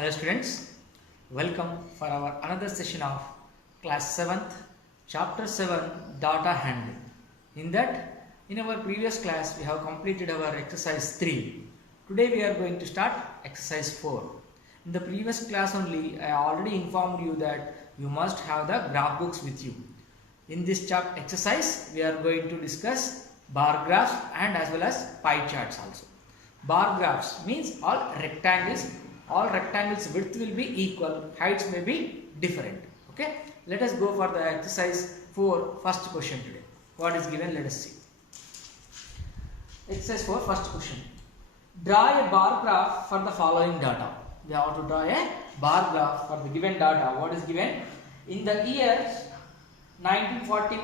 Hello students, welcome for our another session of class 7th, chapter 7 data handling. In that, in our previous class we have completed our exercise 3. Today we are going to start exercise 4. In the previous class only I already informed you that you must have the graph books with you. In this chapter exercise we are going to discuss bar graphs and as well as pie charts also. Bar graphs means all rectangles width will be equal, heights may be different. Okay, let us go for the exercise 4 first question today. What is given? Let us see. Exercise 4 first question. Draw a bar graph for the following data. We have to draw a bar graph for the given data. What is given? In the years 1941,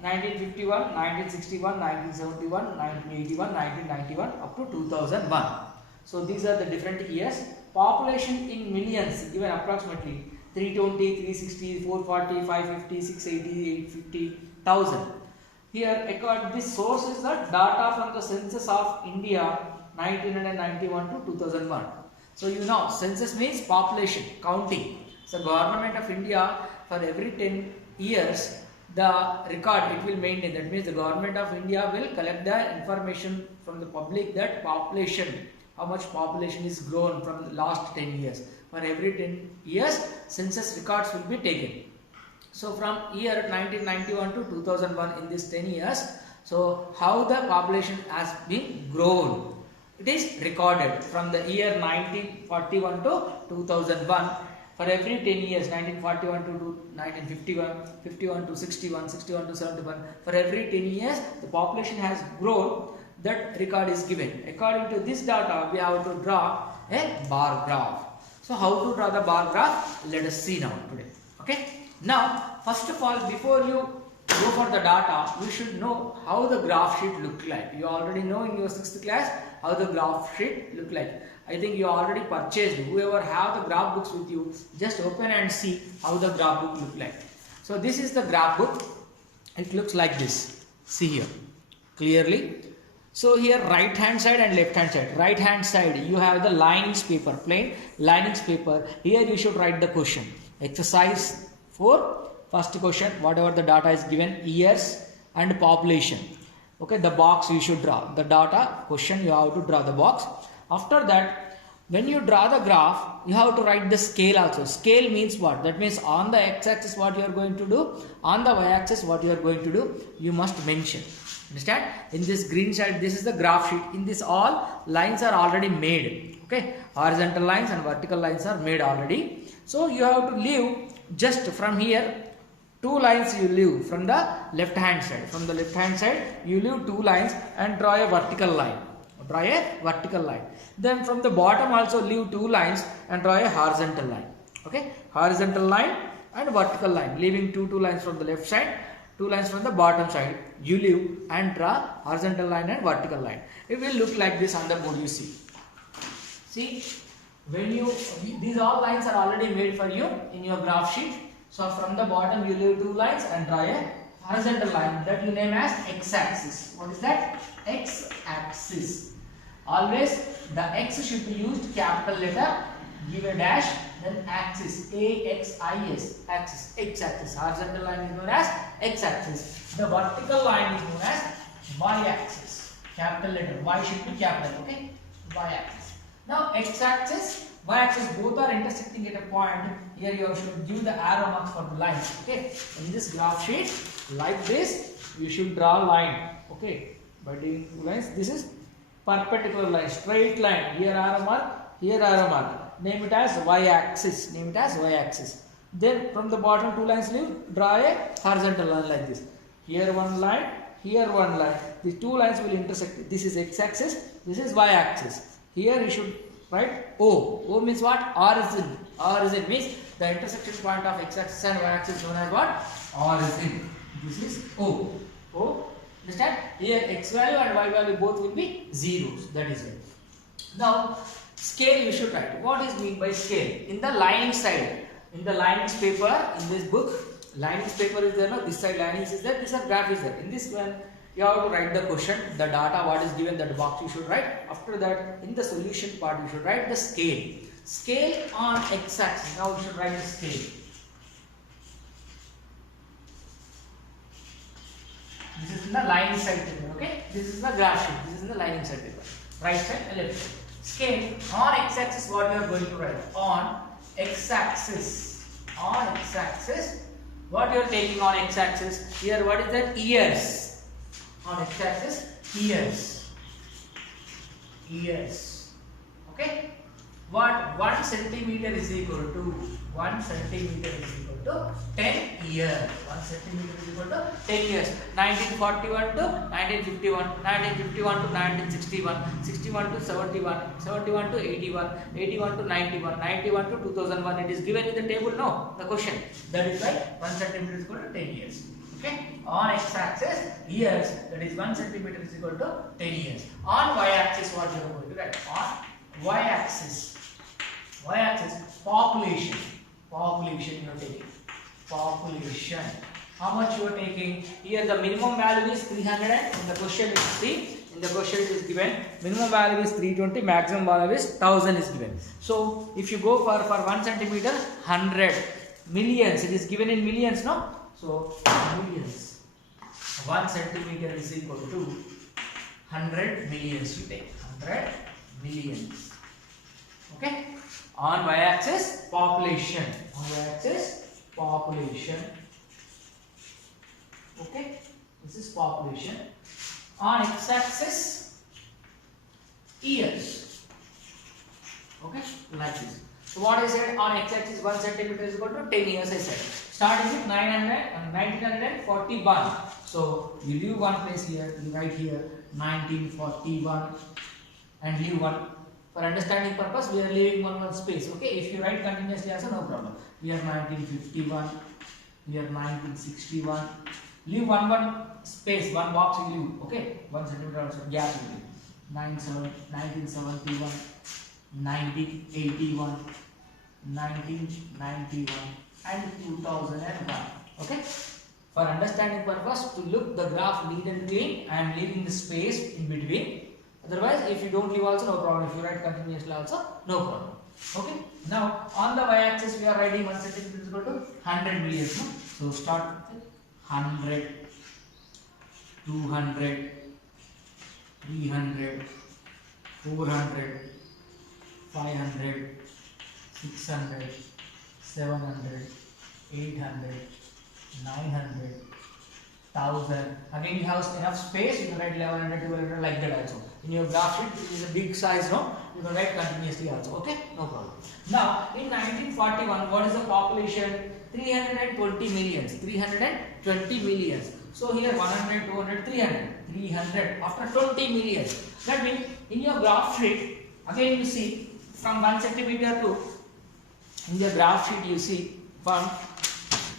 1951, 1961, 1971, 1981, 1991 up to 2001. So these are the different years. Population in millions given approximately 320, 360, 440, 550, 680, 850, 1000. Here this source is the data from the census of India 1991 to 2001. So you know census means population counting. So government of India for every 10 years the record it will maintain. That means the government of India will collect the information from the public that population, how much population is grown from the last 10 years. For every 10 years census records will be taken. So from year 1991 to 2001 in this 10 years, so how the population has been grown, it is recorded from the year 1941 to 2001. For every 10 years, 1941 to 1951, 51 to 61, 61 to 71, for every 10 years the population has grown, that record is given. According to this data, we have to draw a bar graph. So how to draw the bar graph? Let us see now today. Okay. Now, first of all, before you go for the data, you should know how the graph sheet look like. You already know in your 6th class how the graph sheet look like. I think you already purchased. Whoever have the graph books with you, just open and see how the graph book look like. So this is the graph book. It looks like this. See here clearly. So here right hand side and left hand side. Right hand side you have the linings paper, plain linings paper. Here you should write the question. Exercise 4, first question, whatever the data is given, years and population. Okay, the box you should draw. The data question you have to draw the box. After that, when you draw the graph, you have to write the scale also. Scale means what? That means on the x-axis what you are going to do, on the y-axis what you are going to do, you must mention. Understand? In this green side, this is the graph sheet. In this all lines are already made. Okay, horizontal lines and vertical lines are made already. So you have to leave just from here 2 lines you leave from the left hand side. From the left hand side you leave 2 lines and draw a vertical line. Draw a vertical line. Then from the bottom also leave 2 lines and draw a horizontal line. Okay, horizontal line and vertical line. Leaving two lines from the left side, 2 lines from the bottom side. You leave and draw horizontal line and vertical line. It will look like this on the board. You see. See, when you these all lines are already made for you in your graph sheet. So from the bottom you leave 2 lines and draw a horizontal line that you name as x-axis. What is that? X-axis. Always the x should be used capital letter, give a dash, then axis, A-X-I-S, axis, x-axis. Horizontal line is known as x-axis. The vertical line is known as y-axis. Capital letter, y should be capital, okay? Y-axis. Now x-axis, y-axis both are intersecting at a point. Here you should give the arrow marks for the lines, okay? In this graph sheet, like this, you should draw a line, okay? By doing 2 lines, this is perpendicular line, straight line. Here arrow mark, here arrow mark. Name it as y-axis. Name it as y-axis. Then from the bottom 2 lines leave, draw a horizontal line like this. Here 1 line, here 1 line. These 2 lines will intersect. This is x-axis, this is y-axis. Here you should write O. O means what? Origin. Origin means the intersection point of x-axis and y-axis known as what? Origin. This is O. O. Understand? Here x value and y value both will be zeros. That is it. Now scale you should write. What is meant by scale? In the lining side, in the linings paper, in this book, linings paper is there. No, this side linings is there. This side graph is there. In this one, you have to write the question, the data, what is given, that box you should write. After that, in the solution part, you should write the scale. Scale on x-axis. Now we should write the scale. This is in the lining side paper, okay? This is the graph sheet. This is in the lining side paper. Right side and left side. Scale on x-axis. What we are going to write? On x-axis. On x-axis. What you are taking on x-axis? Here, what is that? Years. On x-axis, years. Years. Okay? What 1 centimeter is equal to 1 centimeter is equal to 10 years. 1 centimeter is equal to 10 years. 1941 to 1951, 1951 to 1961, 61 to 71, 71 to 81, 81 to 91, 91 to 2001. It is given in the table. No, the question. That is why 1 centimeter is equal to 10 years. Okay. On x-axis, years. That is 1 centimeter is equal to 10 years. On y-axis, what you are going to write? On y-axis. Y-axis, population. Population you are taking. Population. How much you are taking? Here the minimum value is 300 and the question is 3. In the question it is given minimum value is 320, maximum value is 1000 is given. So if you go for 1 centimeter, 100 millions. It is given in millions, no? So millions. 1 centimeter is equal to 100 millions. You take 100 millions. Okay. On y-axis, population. On y-axis, population. Okay. This is population. On x-axis, years. Okay. Like this. So what I said, on x-axis 1 centimeter is equal to 10 years I said. Starting with 1941. So you leave one place here, you write here 1941 and leave one. For understanding purpose, we are leaving one space. Okay, if you write continuously also no problem. We are 1951, we are 1961. Leave one space, one box you leave. Okay, 1 centimeter also gap you leave. 1971, 1981, 1991 and 2001. Okay. For understanding purpose, to look the graph neat and clean, I am leaving the space in between. Otherwise, if you don't leave also no problem. If you write continuously also no problem. Okay. Now on the y-axis we are writing 1 centimeter is equal to 100 millions. No? So start with 100, 200, 300, 400, 500, 600, 700, 800, 900, 1000. Again you have enough space, you can write 1100, 1200 like that also. In your graph sheet it is a big size, no? You can write continuously also. Okay, no problem. Now in 1941, what is the population? 320 millions. 320 millions. So here 100, 200, 300. 300 after 20 millions. That means in your graph sheet, again you see from 1 centimeter to, in the graph sheet you see from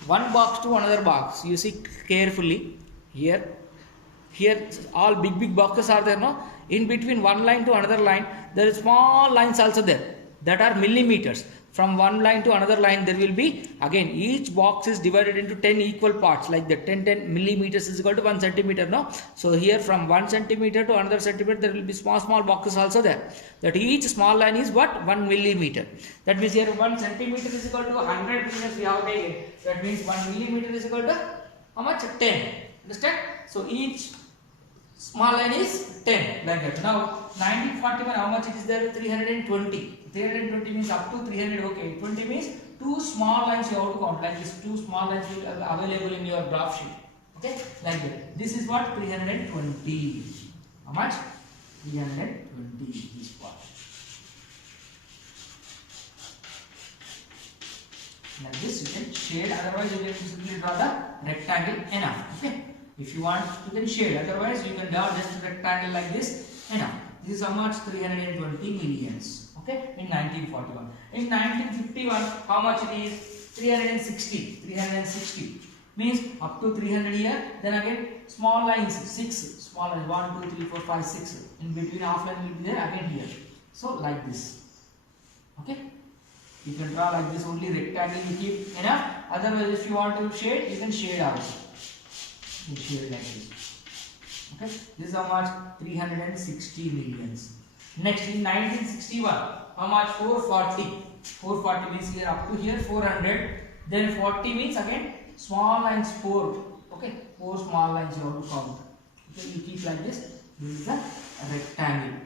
one box to another box. You see carefully here. Here all big boxes are there, no? In between one line to another line, there is small lines also there that are millimeters. From one line to another line, there will be, again, each box is divided into 10 equal parts, like that. 10 millimeters is equal to 1 centimeter, no? So here from 1 centimeter to another centimeter, there will be small boxes also there. That each small line is what? 1 millimeter. That means here 1 centimeter is equal to 100 millimeters we have taken. That means 1 millimeter is equal to how much? 10. Understand? So each small line is 10 like that. Now 1941, how much it is there? 320. 320 means up to 300. Okay, 20 means 2 small lines you have to count, like this. 2 small lines will be available in your graph sheet. Okay, like that. This is what? 320. How much? 320 this part. Like this you can shade, otherwise you can simply draw the rectangle enough. Okay, if you want you can shade, otherwise you can draw just a rectangle like this enough. This is how much? 320 millions. Okay, in 1941. In 1951, how much it is? 360. 360 means up to 300 here. Then again small lines, 6 small lines, 1, 2, 3, 4, 5, 6. In between half line will be there again here. So like this. Okay, you can draw like this, only rectangle you keep enough. Otherwise, if you want to shade, you can shade also. You shade like this. Okay, this is how much? 360 millions. Next, in 1961, how much? 440. 440 means here up to here 400. Then 40 means again small lines 4. Okay, 4 small lines you have to count. Okay, you keep like this. This is a rectangle.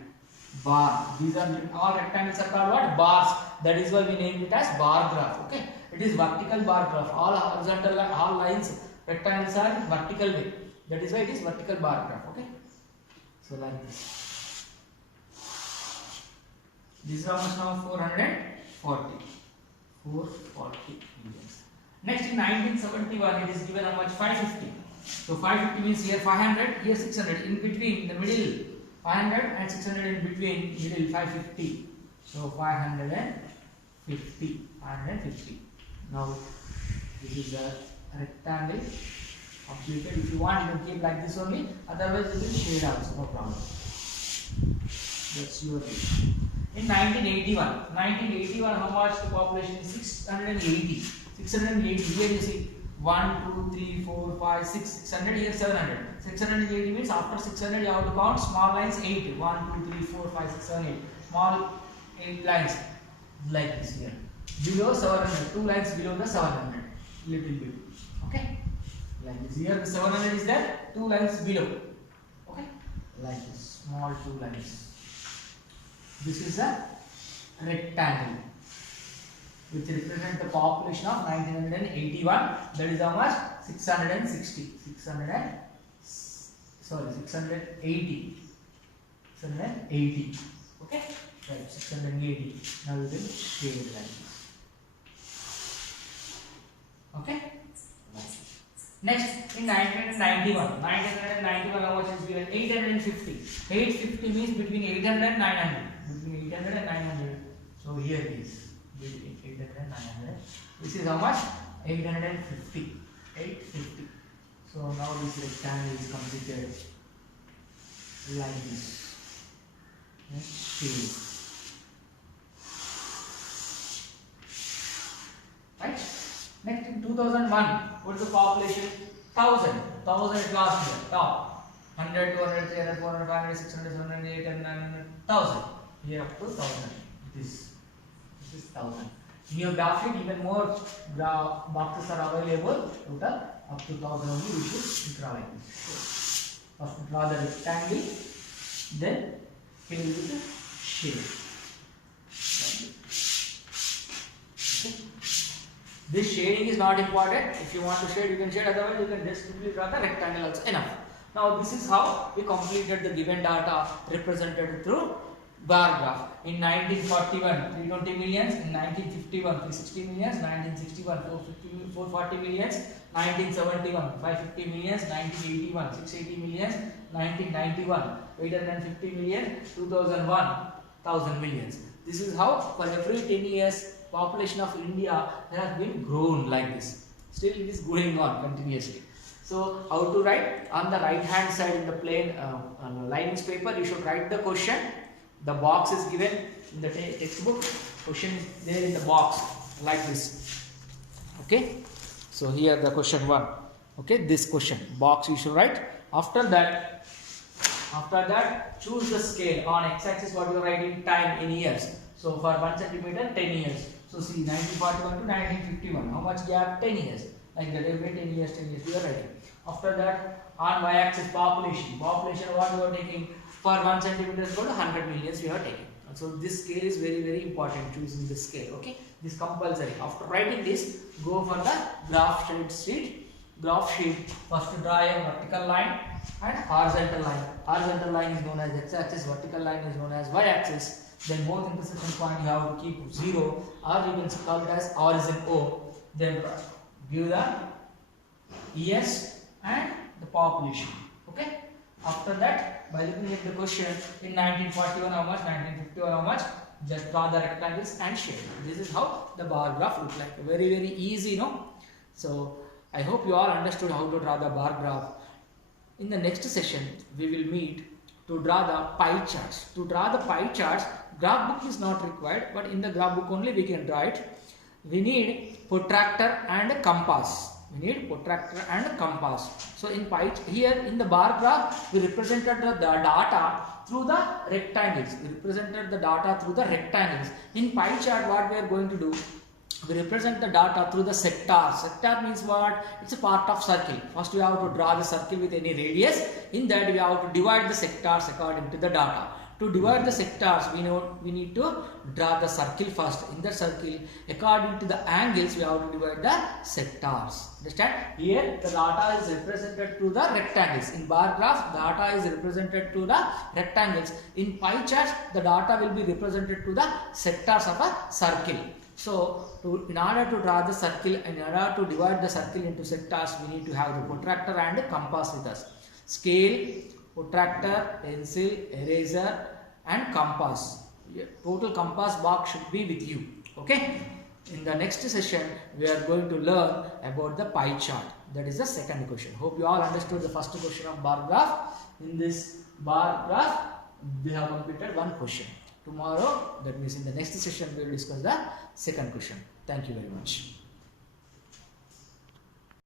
Bar. These are all rectangles are called what? Bars. That is why we named it as bar graph. Okay, it is vertical bar graph. All horizontal, all lines, rectangles are vertical way. That is why it is vertical bar graph. Okay, so like this. This is how much now? 440. 440 millions. Next in 1971 it is given how much? 550. So 550 means here 500, here 600. In between, the middle 500 and 600 in between, middle 550. So 550. 550. Now this is a rectangle completed. If you want, you can keep like this only. Otherwise, you will shade also, no problem. That's your way. In 1981, how much the population is? 680. 680. Here you see 1, 2, 3, 4, 5, 6. 600 here 700. 680 means after 600 you have to count small lines 8. 1, 2, 3, 4, 5, 6, 7, 8. Small 8 lines like this here. Below 700. 2 lines below the 700. Little bit. Okay. Like this. Here the 700 is there. 2 lines below. Okay. Like this. Small 2 lines. This is a rectangle which represents the population of 1981. That is how much? 660. 680. 680. Okay? Right, 680. Now we will shade like this. Okay? Next, in 1991, how much is given? 850. 850 means between 800 and 900. Between 800 and 900. So here it is. Between 800 and 900. This is how much? 850. 850. So now this rectangle is completed like this. Next, shade. Right? Next, in 2001, what is the population? 1000. 1000 is last year. Top. 100, 200, 300, 400, 500, 600, 700, 800, 900, 1000. Here up to 1000. This is 1000. In your graph sheet, even more boxes are available. Total up to 1000 only we should draw like this. So, first draw the rectangle, then fill with the shape. Okay. This shading is not important. If you want to shade, you can shade. Otherwise, you can just simply draw the rectangle also. Enough. Now, this is how we completed the given data represented through bar graph. In 1941, 320 millions. In 1951, 360 millions. 1961, 440 millions. 1971, 550 millions. 1981, 680 millions. 1991, 850 million. 2001, 1000 millions. This is how for every 10 years population of India has been grown like this. Still it is going on continuously. So how to write? On the right hand side in the plain linings paper, you should write the question. The box is given in the textbook. Question is there in the box like this. Okay. So here the question 1. Okay, this question box you should write. After that, choose the scale. On x-axis, what you are writing? Time in years. So for 1 centimeter, 10 years. So see, 1941 to 1951. How much gap? 10 years. Like that, every 10 years, 10 years you are writing. After that, on y-axis, population. Population, what you are taking? For 1 centimeter, go to 100 millions you are taking. So this scale is very, very important. Choosing the scale. Okay, this compulsory. After writing this, go for the graph sheet. Graph sheet. First draw a vertical line and horizontal line. Horizontal line is known as x-axis. Vertical line is known as y-axis. Then both intersection point you have to keep 0, or you can call it as origin O. Then give the ES and the population. Okay. After that, by looking at the question in 1941 how much, 1951 how much, just draw the rectangles and shade. This is how the bar graph looks like. Very, very easy, no? So I hope you all understood how to draw the bar graph. In the next session, we will meet to draw the pie charts. To draw the pie charts, graph book is not required, but in the graph book only we can draw it. We need protractor and a compass. We need protractor and compass. So in pie here in the bar graph, we represented the data through the rectangles. We represented the data through the rectangles. In pie chart, what we are going to do? We represent the data through the sectors. Sector means what? It's a part of circle. First we have to draw the circle with any radius. In that we have to divide the sectors according to the data. To divide the sectors, we need to draw the circle first. In the circle, according to the angles, we have to divide the sectors. Understand? Here the data is represented to the rectangles. In bar graph, data is represented to the rectangles. In pie chart, the data will be represented to the sectors of a circle. So, in order to draw the circle, in order to divide the circle into sectors, we need to have the protractor and the compass with us. Scale, protractor, pencil, eraser and compass. Total compass box should be with you. Okay. In the next session, we are going to learn about the pie chart. That is the second question. Hope you all understood the first question of bar graph. In this bar graph, we have completed one question. Tomorrow, that means in the next session, we will discuss the second question. Thank you very much.